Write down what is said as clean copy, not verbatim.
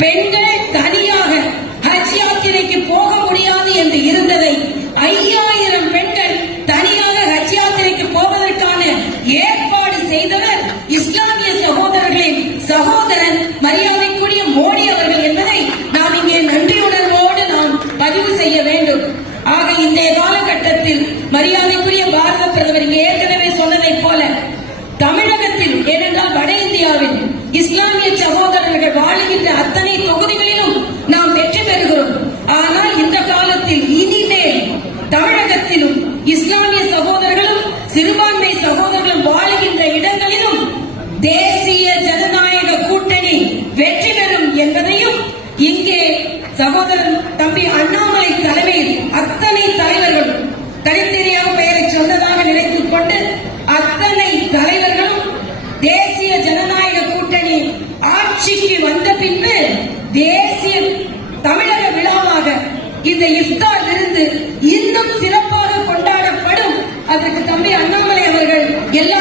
பெண்கள் தனியாக ஹஜ் யாத்திரைக்கு போக முடியாது என்று இருந்ததை 5000 பெண்கள் தனியாக ஹஜ் யாத்திரைக்கு போவதற்கான ஏற்பாடு செய்தவர் இஸ்லாமிய சகோதரர்களின் சகோதரன் மரியாதைக்குரிய மோடி அவர்கள் என்பதை நாம் இங்கே நன்றியுணர்வோடு நாம் பதிவு செய்ய வேண்டும். ஆக இன்றைய காலகட்டத்தில் மரியாதைக்குரிய பாரத பிரதமர் இங்கே ஏற்கனவே சொன்னதை போல தமிழகத்தில், ஏனென்றால் வட இந்தியாவில் இஸ்லாமிய சகோதரர்கள் வாழுகின்ற அத்தனை தொகுதிகளிலும் நாம் வெற்றி பெறுகிறோம். ஆனால் இந்த காலத்தில் இனிமேல் தமிழகத்திலும் இஸ்லாமிய சகோதரர்களும் சிறுபான்மை சகோதரர்களும் வாழுகின்ற இடங்களிலும் தேசிய ஜனநாயக கூட்டணி வெற்றி பெறும் என்பதையும் இங்கே சகோதரன் தம்பி அண்ணாமலை தலைமையில் அத்தனை தலைவர்களும் தனித்தனியாக பெயரை சொன்னதாக நினைத்துக் கொண்டு அத்தனை தலைவர்களும் தேசிய ஜனநாயக கூட்டணி ஆட்சிக்கு வந்த பின்பு தேசிய தமிழக விழாவாக இந்த இஃப்தார் விருந்து இன்னும் சிறப்பாக கொண்டாடப்படும். அதற்கு தம்பி அண்ணாமலை அவர்கள் எல்லா